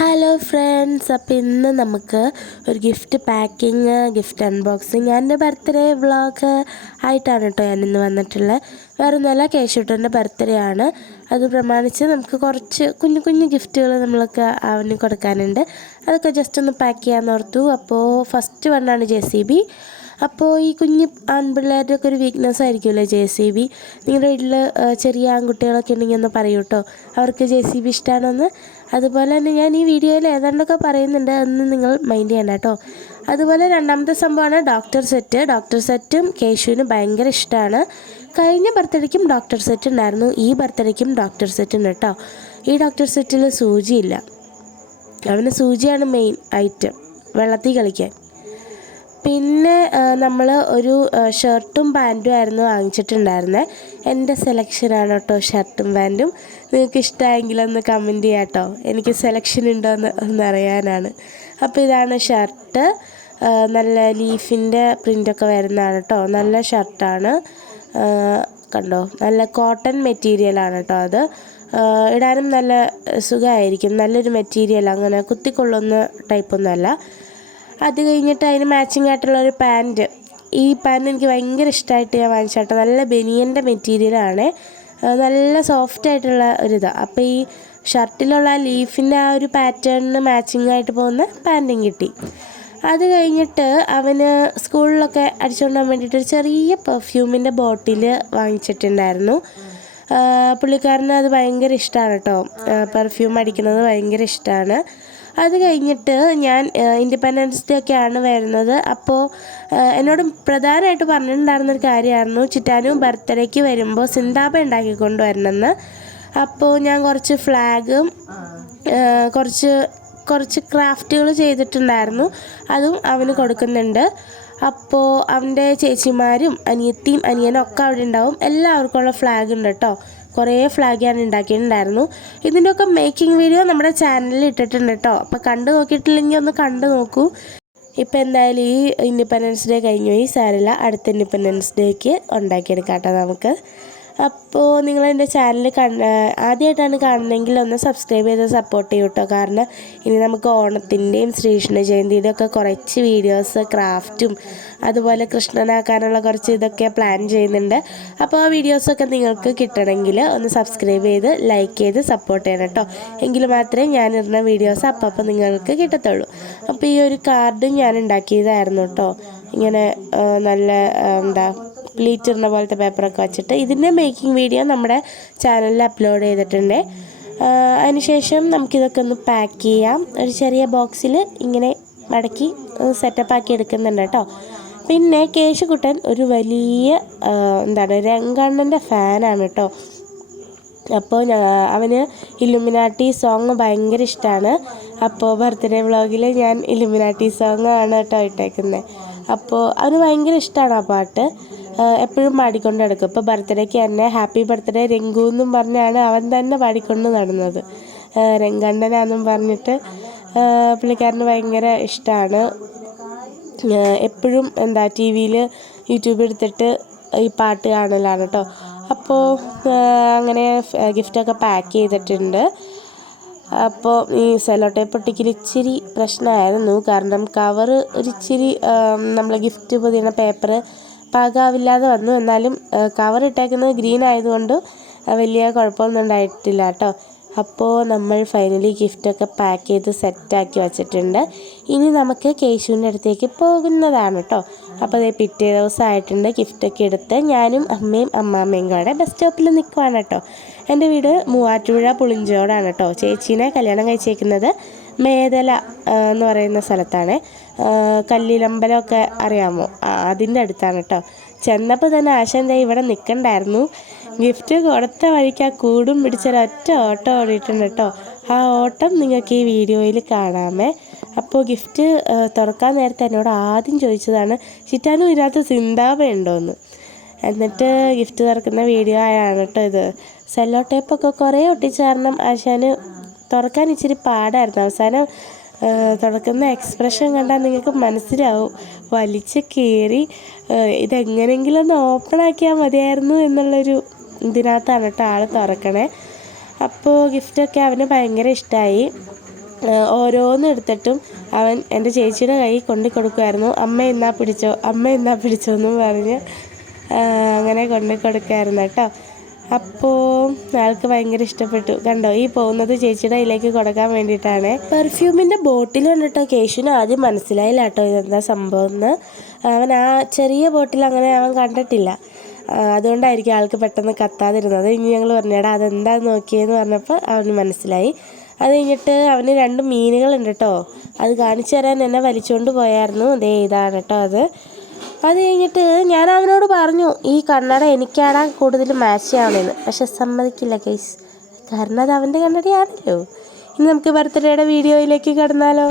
Hello friends, അപ്പോൾ ഇന്ന് നമുക്ക് ഒരു ഗിഫ്റ്റ് പാക്കിങ്, ഗിഫ്റ്റ് അൺബോക്സിങ് എൻ്റെ ബർത്ത്ഡേ വ്ളോഗ് ആയിട്ടാണ് കേട്ടോ ഞാനിന്ന് വന്നിട്ടുള്ളത്. വേറെ ഒന്നുമല്ല, കേശുട്ടൻ്റെ ബർത്ത്ഡേ ആണ്. അത് പ്രമാണിച്ച് നമുക്ക് കുറച്ച് കുഞ്ഞു കുഞ്ഞു ഗിഫ്റ്റുകൾ നമ്മൾക്ക് അവന് കൊടുക്കാനുണ്ട്. അതൊക്കെ ജസ്റ്റ് ഒന്ന് പാക്ക് ചെയ്യാമെന്ന് ഓർത്തു. അപ്പോൾ ഫസ്റ്റ് വണ്ണാണ് JCB. അപ്പോൾ ഈ കുഞ്ഞ് ആൺപിള്ളേരുടെയൊക്കെ ഒരു വീക്ക്നെസ് ആയിരിക്കുമല്ലോ JCB. നിങ്ങളുടെ വീട്ടിൽ ചെറിയ ആൺകുട്ടികളൊക്കെ ഉണ്ടെങ്കിൽ ഒന്ന് പറയൂ കേട്ടോ, അവർക്ക് JCB ഇഷ്ടമാണെന്ന്. അതുപോലെ തന്നെ ഞാൻ ഈ വീഡിയോയിൽ ഏതാണ്ടൊക്കെ പറയുന്നുണ്ട്, അതൊന്നും നിങ്ങൾ മൈൻഡ് ചെയ്യണ്ട കേട്ടോ. അതുപോലെ രണ്ടാമത്തെ സംഭവമാണ് ഡോക്ടർ സെറ്റ്. ഡോക്ടർ സെറ്റും കേശുവിന് ഭയങ്കര ഇഷ്ടമാണ്. കഴിഞ്ഞ ബർത്ത്ഡേക്കും ഡോക്ടർ സെറ്റ് ഉണ്ടായിരുന്നു, ഈ ബർത്ത്ഡേക്കും ഡോക്ടർ സെറ്റ് ഉണ്ട് കേട്ടോ. ഈ ഡോക്ടർ സെറ്റിൽ സൂചിയില്ല, അവന് സൂചിയാണ് മെയിൻ ഐറ്റം വെള്ളത്തിൽ കളിക്കാൻ. പിന്നെ നമ്മൾ ഒരു ഷർട്ടും പാൻറ്റും ആയിരുന്നു വാങ്ങിച്ചിട്ടുണ്ടായിരുന്നത്. എൻ്റെ സെലക്ഷനാണ് കേട്ടോ ഷർട്ടും പാൻറ്റും. നിങ്ങൾക്ക് ഇഷ്ടമായെങ്കിലൊന്ന് കമൻറ്റ് ചെയ്യാം കേട്ടോ, എനിക്ക് സെലക്ഷൻ ഉണ്ടോയെന്ന് ഒന്നറിയാനാണ്. അപ്പോൾ ഇതാണ് ഷർട്ട്, നല്ല ലീഫിൻ്റെ പ്രിൻ്റൊക്കെ വരുന്നതാണ് കേട്ടോ. നല്ല ഷർട്ടാണ്, കണ്ടോ, നല്ല കോട്ടൺ മെറ്റീരിയലാണ് കേട്ടോ. അത് ഇടാനും നല്ല സുഖമായിരിക്കും, നല്ലൊരു മെറ്റീരിയൽ, അങ്ങനെ കുത്തിക്കൊള്ളുന്ന ടൈപ്പൊന്നുമല്ല. അത് കഴിഞ്ഞിട്ട് അതിന് മാച്ചിങ് ആയിട്ടുള്ളൊരു പാൻറ്റ്. ഈ പാൻറ്റ് എനിക്ക് ഭയങ്കര ഇഷ്ടമായിട്ട് ഞാൻ വാങ്ങിച്ചാട്ടോ. നല്ല ബനിയൻ്റെ മെറ്റീരിയലാണ്, നല്ല സോഫ്റ്റായിട്ടുള്ള ഒരിതാണ്. അപ്പോൾ ഈ ഷർട്ടിലുള്ള ലീഫിൻ്റെ ആ ഒരു പാറ്റേണിന് മാച്ചിങ് ആയിട്ട് പോകുന്ന പാൻറ്റും കിട്ടി. അത് കഴിഞ്ഞിട്ട് അവന് സ്കൂളിലൊക്കെ അടിച്ചുകൊണ്ട് പോകാൻ വേണ്ടിയിട്ട് ഒരു ചെറിയ പെർഫ്യൂമിൻ്റെ ബോട്ടിൽ വാങ്ങിച്ചിട്ടുണ്ടായിരുന്നു. പുള്ളിക്കാരന് അത് ഭയങ്കര ഇഷ്ടമാണ് കേട്ടോ, പെർഫ്യൂം അടിക്കുന്നത് ഭയങ്കര ഇഷ്ടമാണ്. അത് കഴിഞ്ഞിട്ട് ഞാൻ ഇൻഡിപെൻഡൻസ് ഡേ ഒക്കെയാണ് വരുന്നത്. അപ്പോൾ എന്നോട് പ്രധാനമായിട്ട് പറഞ്ഞിട്ടുണ്ടായിരുന്നൊരു കാര്യമായിരുന്നു, ചിറ്റാനു ബർത്ത്ഡേക്ക് വരുമ്പോൾ സിന്താബ ഉണ്ടാക്കിക്കൊണ്ട് വരണമെന്ന്. അപ്പോൾ ഞാൻ കുറച്ച് ഫ്ലാഗും കുറച്ച് ക്രാഫ്റ്റുകൾ ചെയ്തിട്ടുണ്ടായിരുന്നു, അതും അവന് കൊടുക്കുന്നുണ്ട്. അപ്പോൾ അവൻ്റെ ചേച്ചിമാരും അനിയത്തിയും അനിയനും ഒക്കെ അവിടെ ഉണ്ടാവും. എല്ലാവർക്കുമുള്ള ഫ്ലാഗ് ഉണ്ട് കേട്ടോ, കുറേ ഫ്ലാഗ് ഞാൻ ഉണ്ടാക്കിയിട്ടുണ്ടായിരുന്നു. ഇതിൻ്റെയൊക്കെ മേക്കിംഗ് വീഡിയോ നമ്മുടെ ചാനലിൽ ഇട്ടിട്ടുണ്ട് കേട്ടോ. അപ്പോൾ കണ്ടു നോക്കിയിട്ടില്ലെങ്കിൽ ഒന്ന് കണ്ടു നോക്കൂ. ഇപ്പോൾ എന്തായാലും ഈ ഇൻഡിപെൻഡൻസ് ഡേ കഴിഞ്ഞു പോയി, സാരമില്ല, അടുത്ത ഇൻഡിപെൻഡൻസ് ഡേക്ക് ഉണ്ടാക്കിയെടുക്കാം കേട്ടോ നമുക്ക്. അപ്പോൾ നിങ്ങളെൻ്റെ ചാനൽ ആദ്യമായിട്ടാണ് കാണുന്നതെങ്കിൽ ഒന്ന് സബ്സ്ക്രൈബ് ചെയ്ത് സപ്പോർട്ട് ചെയ്യൂ കേട്ടോ. കാരണം ഇനി നമുക്ക് ഓണത്തിൻ്റെയും ശ്രീകൃഷ്ണ ജയന്തിയുടെയും ഒക്കെ കുറച്ച് വീഡിയോസ്, ക്രാഫ്റ്റും അതുപോലെ കൃഷ്ണനാക്കാനുള്ള കുറച്ച് ഇതൊക്കെ പ്ലാൻ ചെയ്യുന്നുണ്ട്. അപ്പോൾ ആ വീഡിയോസൊക്കെ നിങ്ങൾക്ക് കിട്ടണമെങ്കിൽ ഒന്ന് സബ്സ്ക്രൈബ് ചെയ്ത് ലൈക്ക് ചെയ്ത് സപ്പോർട്ട് ചെയ്യണം കേട്ടോ. എങ്കിൽ മാത്രമേ ഞാനിടുന്ന വീഡിയോസ് അപ്പം നിങ്ങൾക്ക് കിട്ടത്തുള്ളൂ. അപ്പോൾ ഈ ഒരു കാർഡും ഞാൻ ഉണ്ടാക്കിയതായിരുന്നു കേട്ടോ, ഇങ്ങനെ നല്ല പ്ലീറ്റിടുന്ന പോലത്തെ പേപ്പറൊക്കെ വെച്ചിട്ട്. ഇതിൻ്റെ മേക്കിംഗ് വീഡിയോ നമ്മുടെ ചാനലിൽ അപ്ലോഡ് ചെയ്തിട്ടുണ്ട്. അതിനുശേഷം നമുക്കിതൊക്കെ ഒന്ന് പാക്ക് ചെയ്യാം. ഒരു ചെറിയ ബോക്സിൽ ഇങ്ങനെ മടക്കി സെറ്റപ്പാക്കി എടുക്കുന്നുണ്ട് കേട്ടോ. പിന്നെ കേശുകുട്ടൻ ഒരു വലിയ രംഗണ്ണൻ്റെ ഫാനാണ് കേട്ടോ. അപ്പോൾ അവന് ഇലുമിനാട്ടി സോങ് ഭയങ്കര ഇഷ്ടമാണ്. അപ്പോൾ ബർത്ത്ഡേ വ്ളോഗിൽ ഞാൻ ഇലുമിനാട്ടി സോങ് ആണ് കേട്ടോ ഇട്ടേക്കുന്നത്. അപ്പോൾ അവന് ഭയങ്കര ഇഷ്ടമാണ് ആ പാട്ട്, എപ്പോഴും പാടിക്കൊണ്ട് നടക്കും. ഇപ്പോൾ ബർത്ത്ഡേക്ക് തന്നെ ഹാപ്പി ബർത്ത്ഡേ രംഗു എന്നും പറഞ്ഞാണ് അവൻ തന്നെ പാടിക്കൊണ്ട് നടന്നത്. രംഗണ്ണനാന്നും പറഞ്ഞിട്ട് പുള്ളിക്കാരന് ഭയങ്കര ഇഷ്ടമാണ്. എപ്പോഴും TV-യിൽ യൂട്യൂബ് എടുത്തിട്ട് ഈ പാട്ട് കാണലാണ് കേട്ടോ. അപ്പോൾ അങ്ങനെ ഗിഫ്റ്റൊക്കെ പാക്ക് ചെയ്തിട്ടുണ്ട്. അപ്പോൾ ഈ സെല്ലോ ടേപ്പ് ഒട്ടിക്കൽ ഇച്ചിരി പ്രശ്നമായിരുന്നു, കാരണം കവർ ഒരിച്ചിരി നമ്മൾ ഗിഫ്റ്റ് പൊതിയുന്ന പേപ്പർ പാകാവില്ലാതെ വന്നു. എന്നാലും കവർ ഇട്ടേക്കുന്നത് ഗ്രീൻ ആയതുകൊണ്ട് വലിയ കുഴപ്പമൊന്നും ഉണ്ടായിട്ടില്ല കേട്ടോ. അപ്പോൾ നമ്മൾ ഫൈനലി ഗിഫ്റ്റൊക്കെ പാക്ക് ചെയ്ത് സെറ്റാക്കി വച്ചിട്ടുണ്ട്. ഇനി നമുക്ക് കേശുവിൻ്റെ അടുത്തേക്ക് പോകുന്നതാണ് കേട്ടോ. അപ്പോൾ അതേ പിറ്റേ ദിവസമായിട്ടുണ്ട്. ഗിഫ്റ്റൊക്കെ എടുത്ത് ഞാനും അമ്മയും അമ്മാമ്മയും കൂടെ ബസ് സ്റ്റോപ്പിൽ നിൽക്കുവാണ് കേട്ടോ. എൻ്റെ വീട് മൂവാറ്റുപുഴ പുളിഞ്ചോടാണ് കേട്ടോ. ചേച്ചീനെ കല്യാണം കഴിച്ചേക്കുന്നത് മേദല എന്ന് പറയുന്ന സ്ഥലത്താണ്. കല്ലിലമ്പലമൊക്കെ അറിയാമോ, അതിൻ്റെ അടുത്താണ് കേട്ടോ. ചെന്നപ്പോൾ തന്നെ ആശാൻ ഇവിടെ നിൽക്കണ്ടായിരുന്നു. ഗിഫ്റ്റ് കൊടുത്ത വഴിക്ക് ആ കൂടും പിടിച്ചൊരൊറ്റ ഓട്ടം ഓടിയിട്ടുണ്ട് കേട്ടോ. ആ ഓട്ടം നിങ്ങൾക്ക് ഈ വീഡിയോയിൽ കാണാമേ. അപ്പോൾ ഗിഫ്റ്റ് തുറക്കാൻ നേരത്തെ എന്നോട് ആദ്യം ചോദിച്ചതാണ്, ചിറ്റാനും ഇതിനകത്ത് സിന്താബ ഉണ്ടോയെന്ന്. എന്നിട്ട് ഗിഫ്റ്റ് തുറക്കുന്ന വീഡിയോ ആയാണ് കേട്ടോ ഇത്. സെല്ലോ ടേപ്പൊക്കെ കുറേ ഒട്ടിച്ച കാരണം ആശാന് തുറക്കാൻ ഇച്ചിരി പാടായിരുന്നു. അവസാനം തുറക്കുന്ന എക്സ്പ്രഷൻ കണ്ടാൽ നിങ്ങൾക്ക് മനസ്സിലാവും, വലിച്ച് കയറി ഇതെങ്ങനെയെങ്കിലും ഒന്ന് ഓപ്പൺ ആക്കിയാൽ മതിയായിരുന്നു എന്നുള്ളൊരു ഇതിനകത്താണ് കേട്ടോ ആൾ തുറക്കണേ. അപ്പോൾ ഗിഫ്റ്റൊക്കെ അവന് ഭയങ്കര ഇഷ്ടമായി. ഓരോന്ന് എടുത്തിട്ടും അവൻ എൻ്റെ ചേച്ചിയുടെ കൈ കൊണ്ടു കൊടുക്കുമായിരുന്നു. അമ്മ എന്നാ പിടിച്ചോ, അമ്മ എന്നാ പിടിച്ചോ എന്നും പറഞ്ഞ് അങ്ങനെ കൊണ്ടു കൊടുക്കുമായിരുന്നു കേട്ടോ. അപ്പോൾ ആൾക്ക് ഭയങ്കര ഇഷ്ടപ്പെട്ടു. കണ്ടോ, ഈ പോകുന്നത് ചേച്ചിയുടെ കയ്യിലേക്ക് കൊടുക്കാൻ വേണ്ടിയിട്ടാണ്. പെർഫ്യൂമിൻ്റെ ബോട്ടിൽ കണ്ടിട്ടോ കേശുവിന് ആദ്യം മനസ്സിലായില്ല കേട്ടോ ഇതെന്താ സംഭവം എന്ന്. അവൻ ആ ചെറിയ ബോട്ടിൽ അങ്ങനെ അവൻ കണ്ടിട്ടില്ല. അതുകൊണ്ടായിരിക്കും ആൾക്ക് പെട്ടെന്ന് കത്താതിരുന്നത്. ഇനി ഞങ്ങൾ പറഞ്ഞേടാ അതെന്താന്ന് നോക്കിയെന്ന് പറഞ്ഞപ്പോൾ അവന് മനസ്സിലായി. അത് കഴിഞ്ഞിട്ട് അവന് 2 മീനുകളുണ്ട് കേട്ടോ. അത് കാണിച്ചു തരാൻ എന്നെ വലിച്ചുകൊണ്ട് പോയായിരുന്നു. ദേ ഇതാണ് കേട്ടോ അത്. അത് കഴിഞ്ഞിട്ട് ഞാൻ അവനോട് പറഞ്ഞു ഈ കണ്ണട എനിക്കാണ് കൂടുതൽ മാച്ച് ആവണമെന്ന്. പക്ഷെ സമ്മതിക്കില്ല ഗൈസ്, കാരണം അത് അവൻ്റെ കണ്ണടയാണല്ലോ. ഇനി നമുക്ക് ബർത്ത്ഡേയുടെ വീഡിയോയിലേക്ക് കടന്നാലോ.